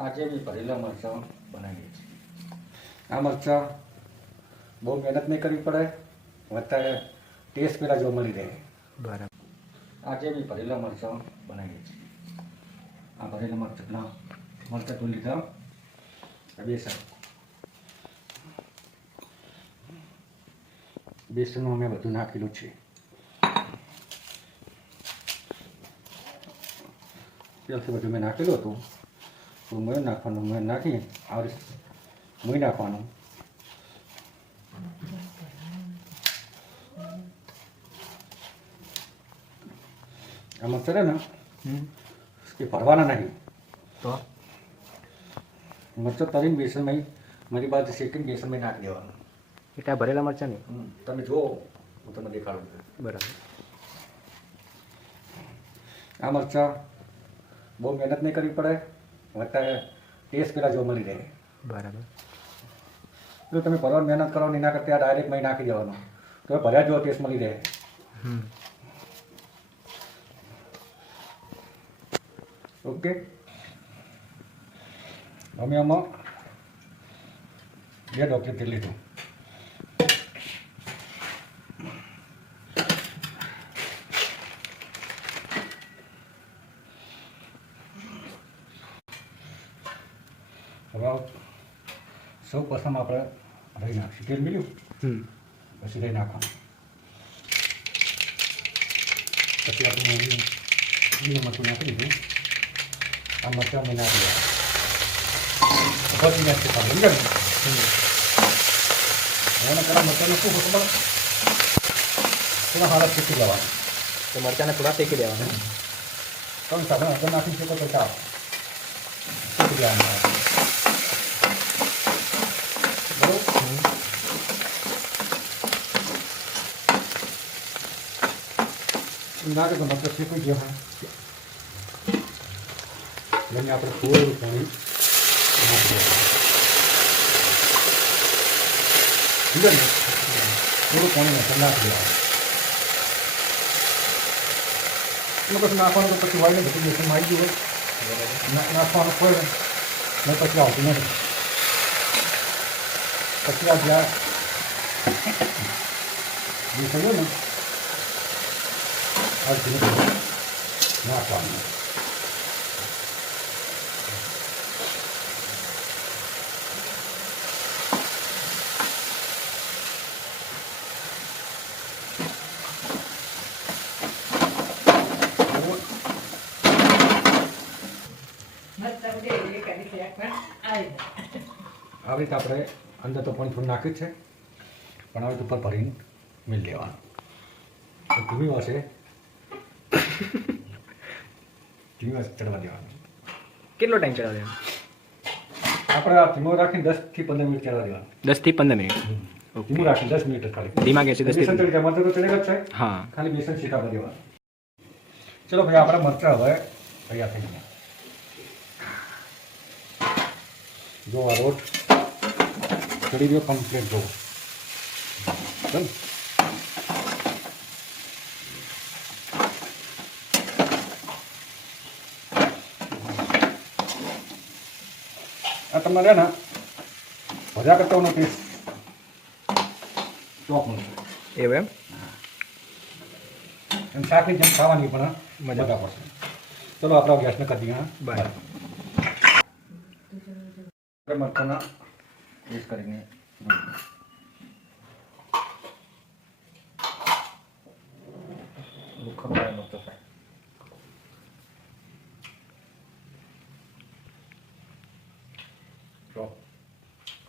આજે બી ભરેલા મરચાં બનાવીએ છીએ. આ મરચાં બહુ મહેનત નહીં કરવી પડે વધારે ટેસ્ટ પહેલાં જોવા મળી રહે. બરાબર. આજે બી ભરેલા મરચાં બનાવીએ છીએ. આ ભરેલા મરચાં મરચાં તો લીધા. બેસન બેસનમાં અમે બધું નાખેલું છે. ત્યારથી બધું મેં નાખેલું હતું. તો મેં નાખવાનું મેં નાખી આ રીતે મોઈ નાખવાનું આમાં છે ને એ ભરવાના નહીં તો મરચાં તરીને બેસનમાં મારી બાજુ શેકીને બેસનમાં નાખી દેવાનું એટલે ભરેલા મરચા નહીં તમે જુઓ હું તમને દેખાડું બરાબર આ મરચા બહુ મહેનત નહીં કરવી પડે. વધારે ટેસ્ટ પહેલાં જો મળી રહે. બરાબર. જો તમે ભરવાની મહેનત કરો ને એના કરતા આ ડાયરેક્ટ મહી નાખી દેવાનો. તો ભર્યા જો ટેસ્ટ મળી રહે. ઓકે. અમે આમાં બે ડોક્ટર લીધું. હવે સૌ પ્રથમ આપણે રહી નાખશું. તેલ મળ્યું? પછી રહી નાખવાનું. પછી આપણે અહીં મરચું નાખી દીધું. આ મરચાં મેં નાખી દીધા. બધી નાખી એને પેલા મરચાંને શું ખબર? થોડા હાલત શીખી જવાનું તો મરચાંને થોડા શેકી દેવાના. ત્રણ સાધન અગર નાખી શકો તો ચાલો. શીખી જવાનું નાખે તો મતલબ શીખી ગયો હા. એટલે આપણે થોડું પાણી થોડું પાણી ઠંડા થઈ એટલે પછી નાખવાનું તો પછી વાઈને બધું બેસનમાં આવી ગયું હોય. નાખવાનું હોય ને પછી આવતું નથી. પછી આ જ્યાં ને ધીમે નાખવાનું? આવી રીતે આપણે અંદર તો પાણી નાખ્યું છે પણ હવે ઉપર ભરીને મિલ લેવાનું ધીમી વાસે ધીમી ચડવા દેવાનું. કેટલો ટાઈમ ચડવા દેવાનો? આપણે આ ધીમો રાખીને દસથી પંદર મિનિટ ચડવા દેવાનું. દસથી પંદર મિનિટ? ધીમું રાખીને દસ મિનિટ ખાલી. ધીમા છે દસ બેસન ચડી જાય તો ચડેલા જ છે. હા. ખાલી બેસન શીખાવા દેવાનું. ચલો ભાઈ આપણા મરચા હવે તૈયાર થઈ ગયા. જો આ રોટ ચડી ગયો કમ્પ્લીટ જો. ચાલ આ તમારે છે ને ભજા કરતાનો ટેસ્ટ ચોક મળશે એવું એમ? એમ શાકની જેમ ખાવાની પણ મજા. પડશે. ચલો આપણા ગેસને કરી દઈએ બાય. મરચાના ટેસ્ટ કરીને ખબર ખબર